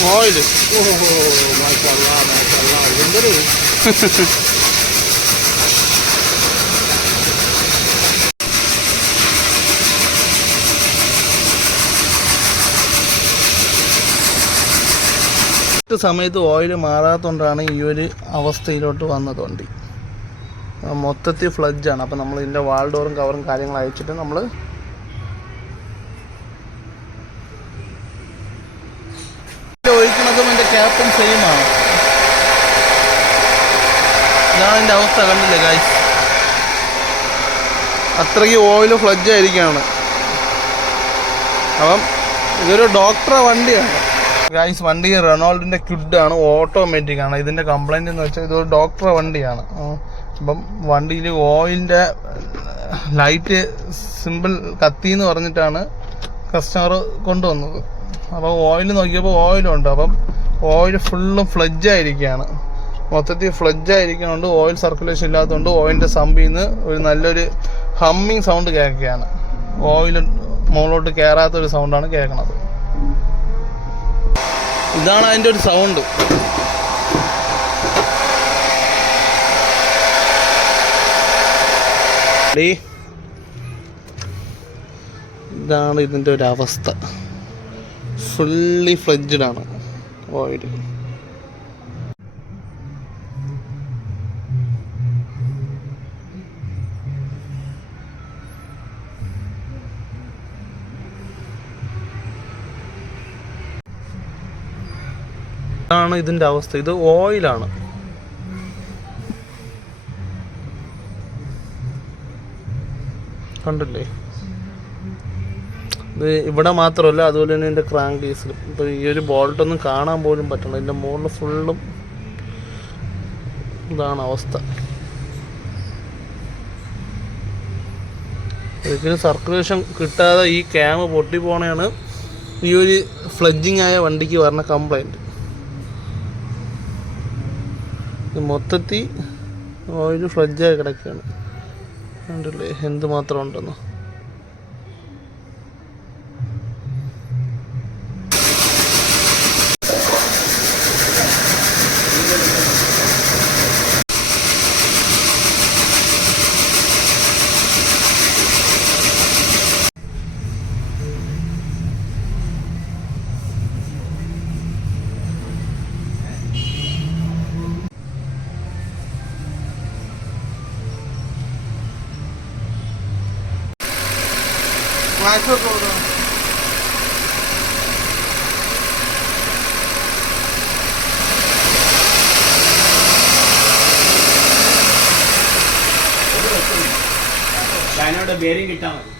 ഓഹോ മാഷല്ലാ മാഷല്ലാ എന്തൊരു കറക്റ്റ് സമയത്ത് ഓയിൽ മാറാത്തതുകൊണ്ടാണ് ഈ ഒരു അവസ്ഥയിലോട്ട് വന്നത് വണ്ടി മൊത്തത്തിൽ ഫ്ലഡ്ജാണ് അപ്പം നമ്മൾ ഇതിന്റെ വാൾ ഡോറും കവറും കാര്യങ്ങൾ അയച്ചിട്ട് നമ്മൾ ഒഴിക്കണതും എന്റെ ക്യാപ്പും സെയിം ആണ് ഞാൻ എന്റെ അവസ്ഥ കണ്ടില്ലേ ഗായ്സ് അത്രയ്ക്ക് ഓയിൽ ഫ്ലഡ്ജ് ആയിരിക്കുകയാണ് അപ്പം ഇതൊരു ഡോക്ടറെ വണ്ടിയാണ്. ഗായ്സ് വണ്ടി റൊണാൾഡിന്റെ ക്യുഡാണ് ഓട്ടോമാറ്റിക് ആണ്. ഇതിന്റെ കംപ്ലൈന്റ് എന്ന് വെച്ചാൽ ഇതൊരു ഡോക്ടറെ വണ്ടിയാണ്. അപ്പം വണ്ടിയിൽ ഓയിലിന്റെ ലൈറ്റ് സിമ്പിൾ കത്തി എന്ന് പറഞ്ഞിട്ടാണ് കസ്റ്റമർ കൊണ്ടുവന്നത്. അപ്പോൾ ഓയിൽ നോക്കിയപ്പോൾ ഓയിലുണ്ട് അപ്പം ഓയിൽ ഫുള്ളും ഫ്ലഡ്ജ് ആയിരിക്കുകയാണ് മൊത്തത്തിൽ ഫ്ലഡ്ജ് ആയിരിക്കുന്നതുകൊണ്ട് ഓയിൽ സർക്കുലേഷൻ ഇല്ലാത്തതുകൊണ്ട് ഓയിലിന്റെ സമ്പിൽ നിന്ന് ഒരു നല്ലൊരു ഹമ്മിങ് സൗണ്ട് കേൾക്കുകയാണ്. ഓയിൽ മുകളിലോട്ട് കയറാത്ത ഒരു സൗണ്ടാണ് കേൾക്കുന്നത് ഇതാണ് അതിന്റെ ഒരു സൗണ്ട്. ഇതാണ് ഇതിന്റെ ഒരു അവസ്ഥ. ഫുള്ളി ഫ്ലഡ്ജഡ് ആണ് ഓയിൽ ഇതാണ് ഇതിന്റെ അവസ്ഥ. ഇത് ഓയിലാണ്. കണ്ടില്ലേ? ഇവിടെ മാത്രമല്ല അതുപോലെ തന്നെ എന്റെ ക്രാങ്ക് കേസിൽ ഇപ്പോൾ ഈ ഒരു ബോൾട്ടൊന്നും കാണാൻ പോലും പറ്റണം ഇതിന്റെ മുകളിൽ ഫുള്ളും ഇതാണ് അവസ്ഥ. ഒരിക്കലും സർക്കുലേഷൻ കിട്ടാതെ ഈ ക്യാമ് പൊട്ടി പോണയാണ് ഈ ഒരു ഫ്ലഡ്ജിങ് ആയ വണ്ടിക്ക് വരുന്ന കംപ്ലൈന്റ് മൊത്തത്തിൽ ഓയിൽ ഫ്ലഡ്ജായി കിടക്കുകയാണ് കണ്ടില്ലേ? എന്ത് മാത്രം ഉണ്ടെന്ന്. അതിനോട് ബേരിങ് കിട്ടാൻ മതി.